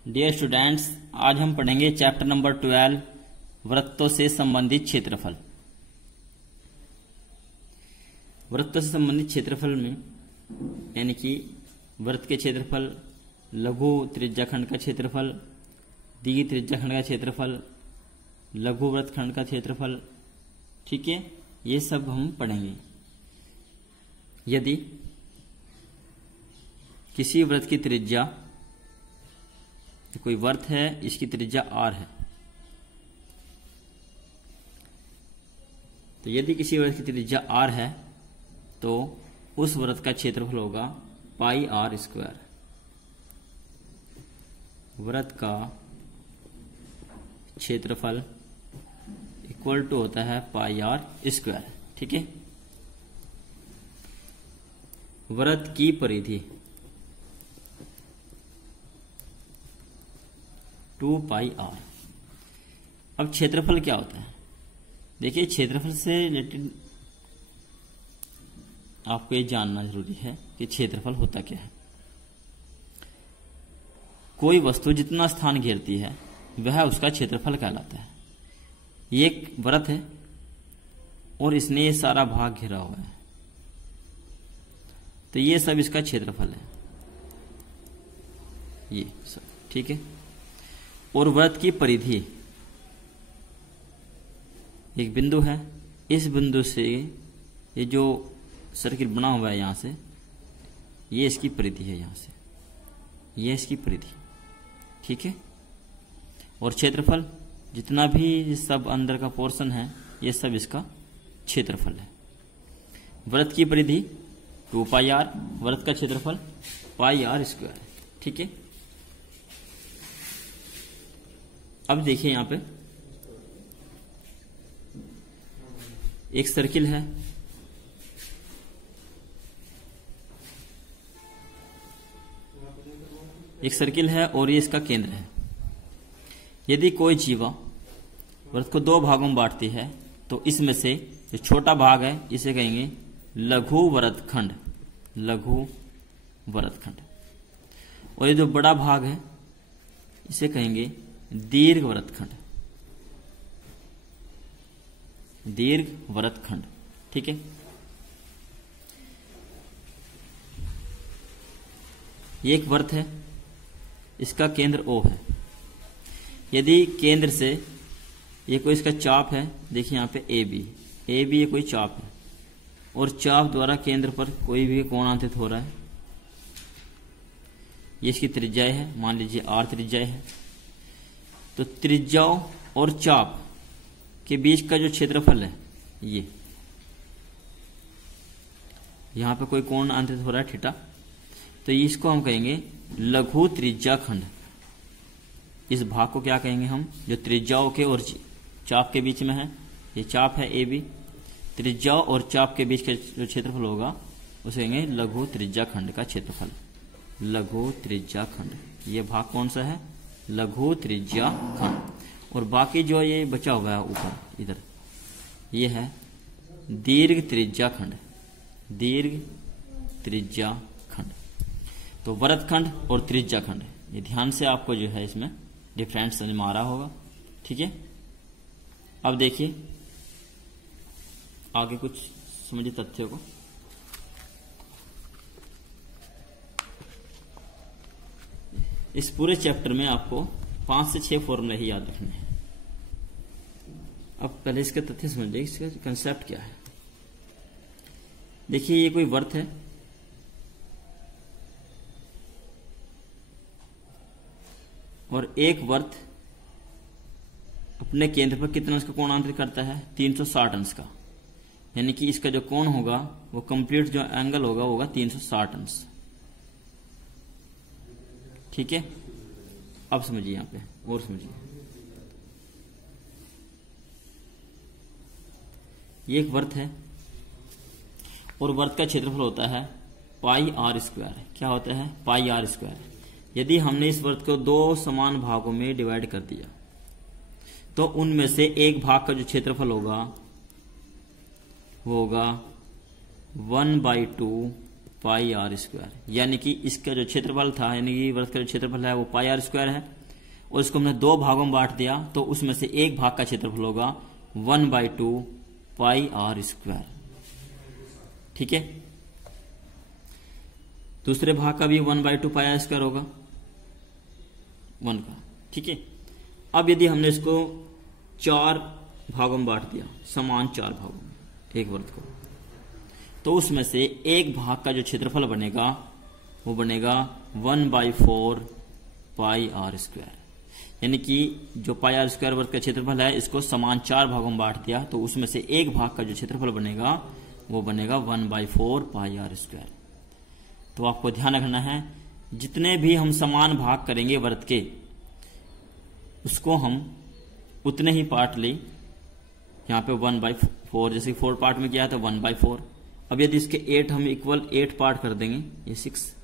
Dear students, आज हम पढ़ेंगे चैप्टर नंबर 12 वृत्तों से संबंधित क्षेत्रफल। वृत्तों से संबंधित क्षेत्रफल में यानी कि वृत्त के क्षेत्रफल, लघु त्रिज्याखंड का क्षेत्रफल, दीर्घ त्रिज्याखंड का क्षेत्रफल, लघु वृत्तखंड का क्षेत्रफल, ठीक है, ये सब हम पढ़ेंगे। यदि किसी वृत्त की त्रिज्या, कोई वृत्त है, इसकी त्रिज्या r है, तो यदि किसी वृत्त की त्रिज्या r है तो उस वृत्त का क्षेत्रफल होगा पाई r स्क्वायर। वृत्त का क्षेत्रफल इक्वल टू होता है पाई r स्क्वायर, ठीक है। वृत्त की परिधि 2 पाई r। अब क्षेत्रफल क्या होता है? देखिए, क्षेत्रफल से रिलेटेड आपको ये जानना जरूरी है कि क्षेत्रफल होता क्या है। कोई वस्तु जितना स्थान घेरती है वह उसका क्षेत्रफल कहलाता है। ये एक वृत्त है और इसने ये सारा भाग घेरा हुआ है, तो ये सब इसका क्षेत्रफल है, ये सब, ठीक है। और वृत्त की परिधि, एक बिंदु है, इस बिंदु से ये जो सर्किल बना हुआ है यहां से, ये इसकी परिधि है, यहां से ये इसकी परिधि, ठीक है। और क्षेत्रफल जितना भी सब अंदर का पोर्शन है, ये सब इसका क्षेत्रफल है। वृत्त की परिधि 2 पाई r, वृत्त का क्षेत्रफल पाई r स्क्वायर, ठीक है। अब देखिए, यहां पे एक सर्किल है, एक सर्किल है और ये इसका केंद्र है। यदि कोई जीवा वृत्त को 2 भागों में बांटती है तो इसमें से जो छोटा भाग है इसे कहेंगे लघु वृत्तखंड, लघु वृत्तखंड, और ये जो बड़ा भाग है इसे कहेंगे दीर्घ वृत्तखंड, दीर्घ वृत्तखंड, ठीक है। ये एक वृत्त है, इसका केंद्र O है। यदि केंद्र से ये कोई इसका चाप है, देखिए यहां पे ए बी ये कोई चाप है, और चाप द्वारा केंद्र पर कोई भी कोण अंकित हो रहा है, ये इसकी त्रिज्याएं है, मान लीजिए r त्रिज्याएं है। तो त्रिज्याओं और चाप के बीच का जो क्षेत्रफल है, ये यहां पे कोई कोण अंकित हो रहा है थीटा, तो इसको हम कहेंगे लघु त्रिज्याखंड। इस भाग को क्या कहेंगे हम, जो त्रिज्याओं के और चाप के बीच में है, ये चाप है ए बी, त्रिज्याओं और चाप के बीच का जो क्षेत्रफल होगा उसे कहेंगे लघु त्रिज्याखंड का क्षेत्रफल, लघु त्रिज्याखंड। ये भाग कौन सा है? लघु त्रिज्याखंड। और बाकी जो ये बचा हुआ है ऊपर इधर, ये है दीर्घ त्रिज्याखंड, दीर्घ त्रिज्याखंड। तो वृत्तखंड और त्रिज्याखंड, ये ध्यान से आपको जो है इसमें डिफरेंस समझ में आ रहा होगा, ठीक है। अब देखिए आगे कुछ समझिए तथ्यों को। इस पूरे चैप्टर में आपको 5 से 6 फॉर्मूले ही याद रखने हैं। अब पहले इसके तथ्य समझिए, इसका कंसेप्ट क्या है। देखिए, ये कोई वृत्त है, और एक वृत्त अपने केंद्र पर कितना इसका कोण अंतरित करता है? 360 अंश का, यानी कि इसका जो कोण होगा वो कंप्लीट जो एंगल होगा 360 अंश, ठीक है। अब समझिए, यहां पे और समझिए, ये एक वृत्त है और वृत्त का क्षेत्रफल होता है पाई r स्क्वायर। क्या होता है? पाई r स्क्वायर। यदि हमने इस वृत्त को 2 समान भागों में डिवाइड कर दिया तो उनमें से एक भाग का जो क्षेत्रफल होगा वो होगा 1/2 पाई आर स्क्वायर, यानी कि इसका जो क्षेत्रफल था, यानी कि वृत्त का जो क्षेत्रफल है वो पाई आर स्क्वायर है, और इसको हमने दो भागों में बांट दिया, तो उसमें से एक भाग का क्षेत्रफल होगा 1/2 पाई आर स्क्वायर। ठीक है, दूसरे भाग का भी 1/2 पाई आर स्क्वायर होगा 1 का। ठीक है, अब यदि हमने इसको 4 भागों में बांट दिया, समान 4 भागों में एक वृत्त को, तो उसमें से एक भाग का जो क्षेत्रफल बनेगा वो बनेगा 1/4 पाई आर स्क्वायर, यानी कि जो पाई आर स्क्वायर वृत्त का क्षेत्रफल है इसको समान 4 भागों में बांट दिया, तो उसमें से एक भाग का जो क्षेत्रफल बनेगा वो बनेगा 1/4 पाई आर स्क्वायर। तो आपको ध्यान रखना है, जितने भी हम समान भाग करेंगे वृत्त के, उसको हम उतने ही पार्ट ले। यहाँ पे 1/4, जैसे 4 पार्ट में किया तो 1/4। अब यदि इसके 8 हम इक्वल 8 पार्ट कर देंगे, ये 6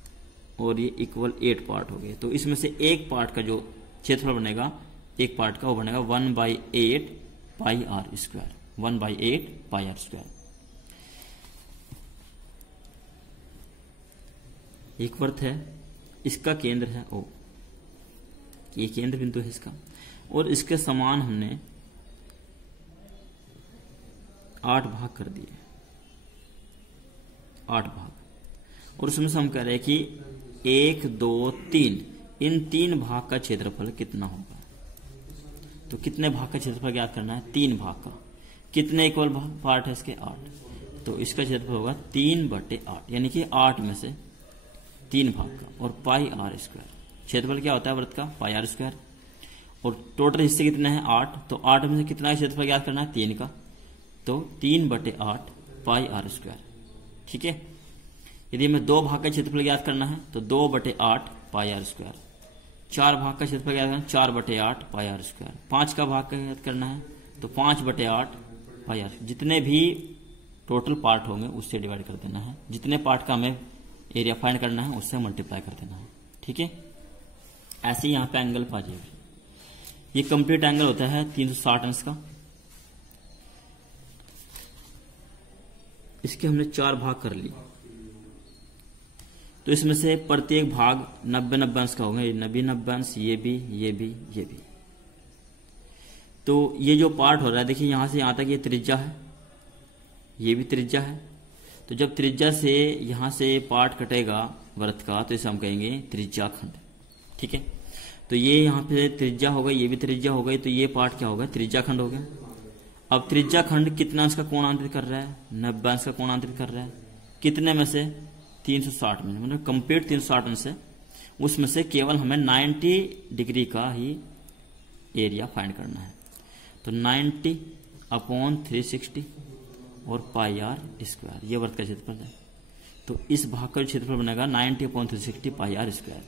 और ये इक्वल 8 पार्ट हो गए, तो इसमें से एक पार्ट का जो क्षेत्रफल बनेगा, एक पार्ट का वो बनेगा 1/8 pi r square, 1/8 pi r square. एक वृत्त है, इसका केंद्र है O, ये केंद्र बिंदु है इसका, और इसके समान हमने 8 भाग कर दिए, 8 भाग, और उसमें से हम कह रहे हैं कि 1 2 3 इन 3 भाग का क्षेत्रफल कितना होगा। तो कितने भाग का क्षेत्रफल ज्ञात करना है, 3 भाग का। कितने इक्वल पार्ट है इसके, 8, तो इसका क्षेत्रफल होगा 3/8, यानी कि 8 में से 3 भाग का, और पाई आर स्क्वायर। क्षेत्रफल क्या होता है वृत्त का, पाई आर स्क्वायर, और टोटल हिस्से कितने हैं, 8, तो 8 में से कितना क्षेत्रफल ज्ञात करना है, 3 का, तो 3/8 पाई आर स्क्वायर। ठीक है, यदि हमें 2 भाग का क्षेत्रफल ज्ञात करना है तो 2/8 पाई आर स्क्वायर। 4 भाग का क्षेत्रफल ज्ञात करना है, 4/8 पाई आर स्क्वायर। 5 का भाग का ज्ञात करना है तो 5/8 पाई आर। जितने भी टोटल पार्ट होंगे उससे डिवाइड कर देना है, जितने पार्ट का हमें एरिया फाइंड करना है उससे मल्टीप्लाई कर देना है। ठीक है, ऐसे ही यहाँ पे एंगल पा जाएगा। ये कंप्लीट एंगल होता है 360 अंश का। इसके हमने 4 भाग कर लिए, तो इसमें से प्रत्येक भाग 90-90 अंश का होगा, 90-90 अंश, ये भी, ये भी, ये भी। तो ये जो पार्ट हो रहा है, देखिए यहां से यहां तक ये त्रिज्या है, ये भी त्रिज्या है। तो जब त्रिज्या से यहां से पार्ट कटेगा वृत्त का, तो इसे हम कहेंगे त्रिज्या खंड। ठीक है, तो ये यहाँ पे त्रिज्या हो गई, ये भी त्रिज्या हो गई, तो ये पार्ट क्या होगा, त्रिज्या खंड हो गया। अब त्रिज्या खंड कितना अंश का कोणांतरित कर रहा है, 90 अंश का कोणांतरित कर रहा है। कितने में से, 360 में, मतलब कंप्लीट 360 अंश है, उसमें से केवल हमें 90 डिग्री का ही एरिया फाइंड करना है। तो 90/360 और पाई आर स्क्वायर, ये वृत्त का क्षेत्रफल है। तो इस भाग का क्षेत्रफल बनेगा 90/360 पाई आर स्क्वायर।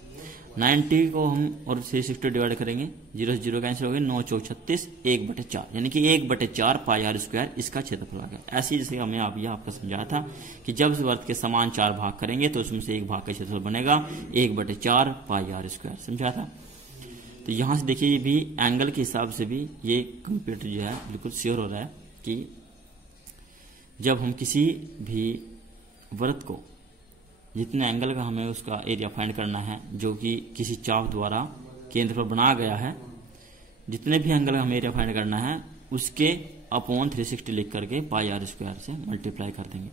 90 को हम और 360 डिवाइड करेंगे, 0 से 0 कैंसिल हो गए, 9 चौक 36, 1/4, यानी कि 1/4 पाई आर स्क्वायर इसका क्षेत्रफल आ गया। ऐसे जैसे हमने आपको समझाया था कि जब इस वृत्त के समान 4 भाग करेंगे तो उसमें से एक भाग का क्षेत्रफल बनेगा 1/4 पाई आर स्क्वायर, समझा था। तो यहां से देखिए, ये भी एंगल के हिसाब से भी ये कंप्यूटर जो है बिल्कुल श्योर हो रहा है कि जब हम किसी भी वृत्त को, जितने एंगल का हमें उसका एरिया फाइंड करना है, जो कि किसी चाप द्वारा केंद्र पर बनाया गया है, जितने भी एंगल का हमें एरिया फाइंड करना है उसके अपॉन 360 लिख करके पाई आर स्क्वायर से मल्टीप्लाई कर देंगे।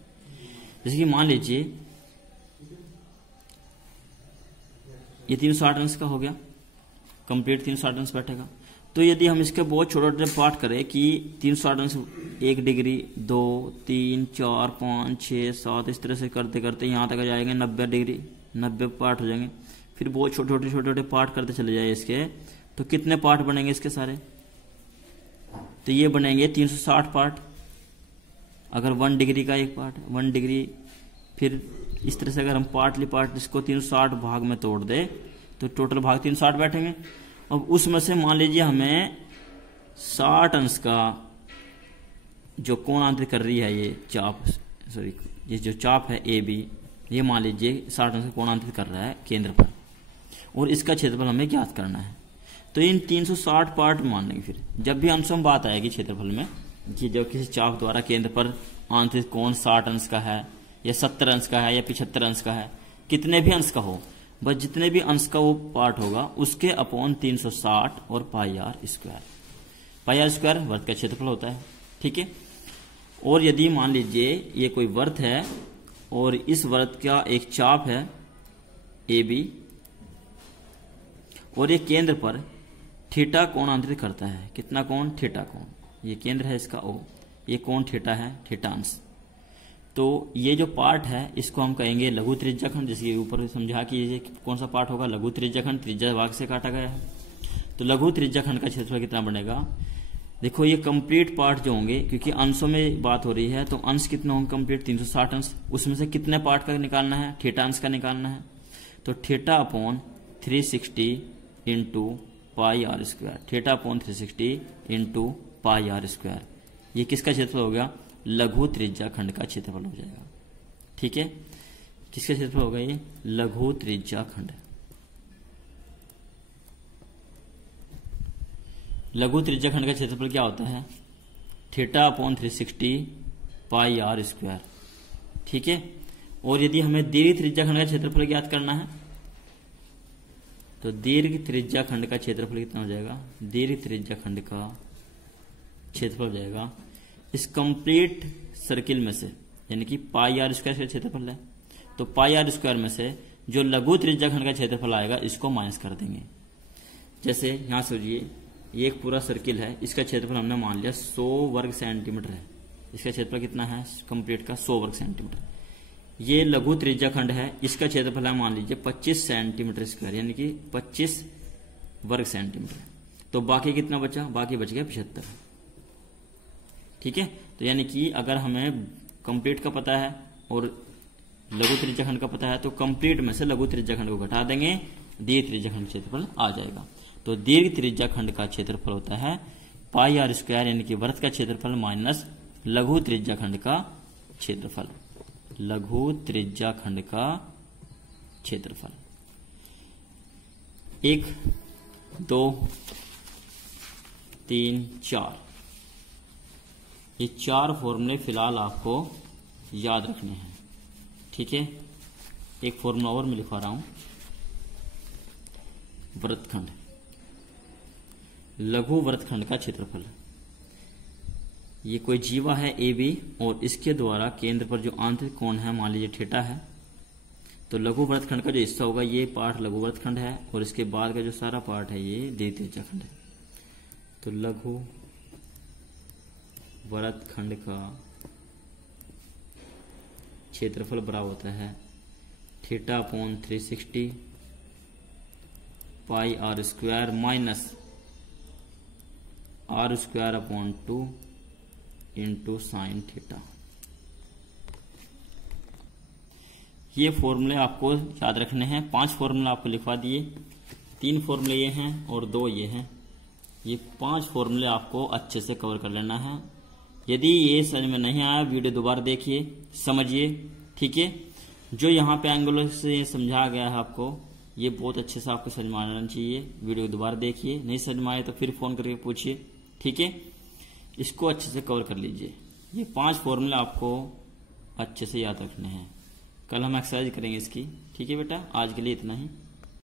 जैसे कि मान लीजिए ये 360 अंश का हो गया, कंप्लीट 360 अंश बैठेगा। तो यदि हम इसके बहुत छोटे छोटे पार्ट करें कि 360 अंश 1 डिग्री, 2, 3, 4, 5, 6, 7, इस तरह से करते करते यहाँ तक आ जाएंगे 90 डिग्री, 90 पार्ट हो जाएंगे। फिर बहुत छोटे छोटे पार्ट करते चले जाए इसके, तो कितने पार्ट बनेंगे इसके सारे, तो ये बनेंगे 360 पार्ट। अगर 1 डिग्री का एक पार्ट, 1 डिग्री, फिर इस तरह से अगर हम पार्टली पार्ट इसको 360 भाग में तोड़ दे तो टोटल भाग 360 बैठेंगे। अब उसमें से मान लीजिए हमें 60 अंश का जो कोणांतरित कर रही है ये चाप, सॉरी ये जो चाप है ए बी, ये मान लीजिए 60 अंश का कोणांतरित कर रहा है केंद्र पर, और इसका क्षेत्रफल हमें ज्ञात करना है। तो इन 360 पार्ट मान लेंगे। फिर जब भी हमसे बात आएगी क्षेत्रफल में कि जब किसी चाप द्वारा केंद्र पर आंतरिक कोण 60 अंश का है या 70 अंश का है या 75 अंश का है, कितने भी अंश का हो, बस जितने भी अंश का वो पार्ट होगा उसके अपॉन 360 और pi r square. Pi r square वर्त का क्षेत्रफल होता है, ठीक है। और यदि मान लीजिए ये कोई वर्त है और इस वर्त का एक चाप है ए बी और ये केंद्र पर थीटा कोण आंतरित करता है, कितना कोण, थीटा कोण, ये केंद्र है इसका ओ, ये कोण थीटा है, थीटा अंश। तो ये जो पार्ट है इसको हम कहेंगे लघु त्रिज्याखंड, जैसे ऊपर समझा कि ये कौन सा पार्ट होगा, लघु त्रिज्याखंड, त्रिज्या भाग से काटा गया है। तो लघु त्रिज्याखंड का क्षेत्रफल कितना बनेगा, देखो ये कंप्लीट पार्ट जो होंगे, क्योंकि अंशों में बात हो रही है तो अंश कितने होंगे कंप्लीट, 360 अंश, उसमें से कितने पार्ट का निकालना है, थीटा अंश का निकालना है। तो theta upon 360 into pi r square, theta upon 360 into pi r square, ये किसका क्षेत्रफल हो गया, लघु त्रिज्याखंड का क्षेत्रफल हो जाएगा, ठीक है। किसका क्षेत्रफल होगा ये, लघु त्रिज्याखंड। लघु त्रिज्याखंड का क्षेत्रफल क्या होता है, theta upon 360 pi r square, ठीक है। और यदि हमें दीर्घ त्रिज्याखंड का क्षेत्रफल ज्ञात करना है तो दीर्घ त्रिज्याखंड का क्षेत्रफल कितना हो जाएगा, दीर्घ त्रिज्याखंड का क्षेत्रफल हो जाएगा इस कंप्लीट सर्किल में से, यानी कि पाई आर स्क्वायर का क्षेत्रफल है, तो पाई आर स्क्वायर में से जो लघु त्रिज्याखंड का क्षेत्रफल आएगा इसको माइनस कर देंगे। जैसे यहां सोचिए ये एक पूरा सर्किल है, इसका क्षेत्रफल हमने मान लिया 100 वर्ग सेंटीमीटर है, इसका क्षेत्रफल कितना है कंप्लीट का 100 वर्ग सेंटीमीटर। ये लघु त्रिज्याखंड है, इसका क्षेत्रफल है मान लीजिए 25 सेंटीमीटर स्क्वायर, यानी कि 25 वर्ग सेंटीमीटर। तो बाकी कितना बचा, बाकी बच गया 75, ठीक है। तो यानी कि अगर हमें कंप्लीट का पता है और लघु त्रिज्याखंड का पता है तो कंप्लीट में से लघु त्रिज्याखंड को घटा देंगे, दीर्घ त्रिज्याखंड क्षेत्रफल आ जाएगा। तो दीर्घ त्रिज्याखंड का क्षेत्रफल होता है पाई आर स्क्वायर, यानी कि वर्त का क्षेत्रफल माइनस लघु त्रिज्याखंड का क्षेत्रफल, लघु त्रिज्याखंड का क्षेत्रफल। 1 2 3 4 ये 4 फॉर्मूले फिलहाल आपको याद रखने हैं, ठीक है। एक फॉर्मूला और मैं लिखवा रहा हूं, वृत्तखंड, लघु वृत्तखंड का क्षेत्रफल। ये कोई जीवा है ए बी और इसके द्वारा केंद्र पर जो आंतरिक कोण है मान लीजिए थीटा है, तो लघु वृत्तखंड का जो हिस्सा होगा ये पार्ट लघु वृत्तखंड है और इसके बाद का जो सारा पार्ट है ये दीर्घ त्रिज्याखंड है। तो लघु वृत्तखंड का क्षेत्रफल बराबर होता है theta upon 360 pi r square minus r square upon 2 into sine theta. ये फॉर्मूले आपको याद रखने हैं। 5 फॉर्मूले आपको लिखवा दिए, 3 फॉर्मूले ये हैं और 2 ये हैं। ये 5 फॉर्मूले आपको अच्छे से कवर कर लेना है। यदि ये समझ में नहीं आया वीडियो दोबारा देखिए, समझिए, ठीक है। जो यहाँ पे एंगुलर से समझाया गया है आपको, ये बहुत अच्छे से आपको समझ में आना चाहिए। वीडियो दोबारा देखिए, नहीं समझ में आए तो फिर फोन करके पूछिए, ठीक है। इसको अच्छे से कवर कर लीजिए। ये 5 फॉर्मूले आपको अच्छे से याद रखने हैं। कल हम एक्सरसाइज करेंगे इसकी, ठीक है बेटा। आज के लिए इतना ही।